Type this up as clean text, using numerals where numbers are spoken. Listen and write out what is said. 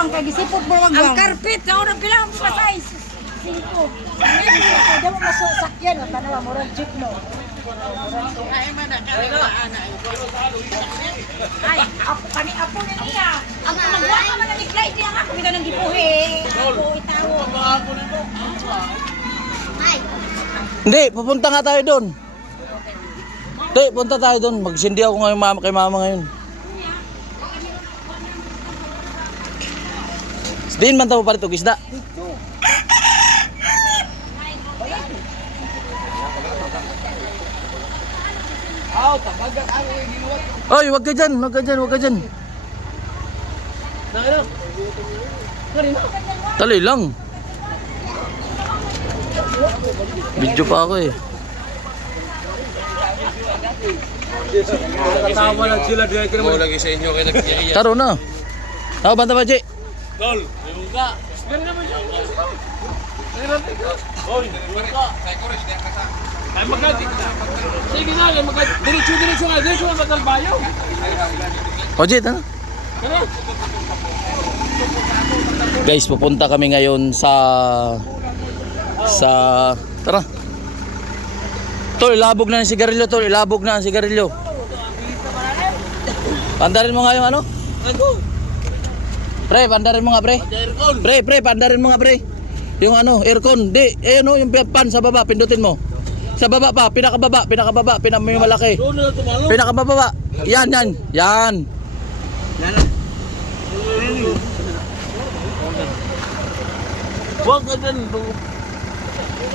magwang kay gisipot mo Ang magwang. karpet na una bilang mo pa size. 5. Kaya mo masakyan o tanawa mo ron jeep no. Ay, apo kani apo na niya. Ang magwa ka man ng flight niya ako kita nang gipuhi. Apo itawo. Ay, Hindi, pupunta nga tayo doon. Hindi, punta tayo doon. Magsindi ako ngayon kay mama ngayon. Din man tayo palit og isda. Oy, wag ka dyan, wag ka dyan, wag ka dyan. Dali lang. Video pa ako eh. Kasama lang sila di ay mo lagi sa inyo kay nagkiriya. Taro na. Ako banta ba, Jay? Gol, yung ka. Spin naman siya. Oy, yung ka. Ay magadi. Sige nga, diretso nga magkalbayo. O, Jay, ano? Guys, pupunta kami ngayon sa tara. Tol, ilabog na ang sigarilyo, tol. Ilabog na ang sigarilyo. Pandarin mo nga yung ano? Pre, pandarin mo nga, pre. Pre, pandarin mo nga, pre. Yung ano, aircon. Di, ano, yung pan sa baba, pindutin mo. Sa baba pa, pinakababa, yung malaki. Pinakababa. Yan. Wag ka dyan.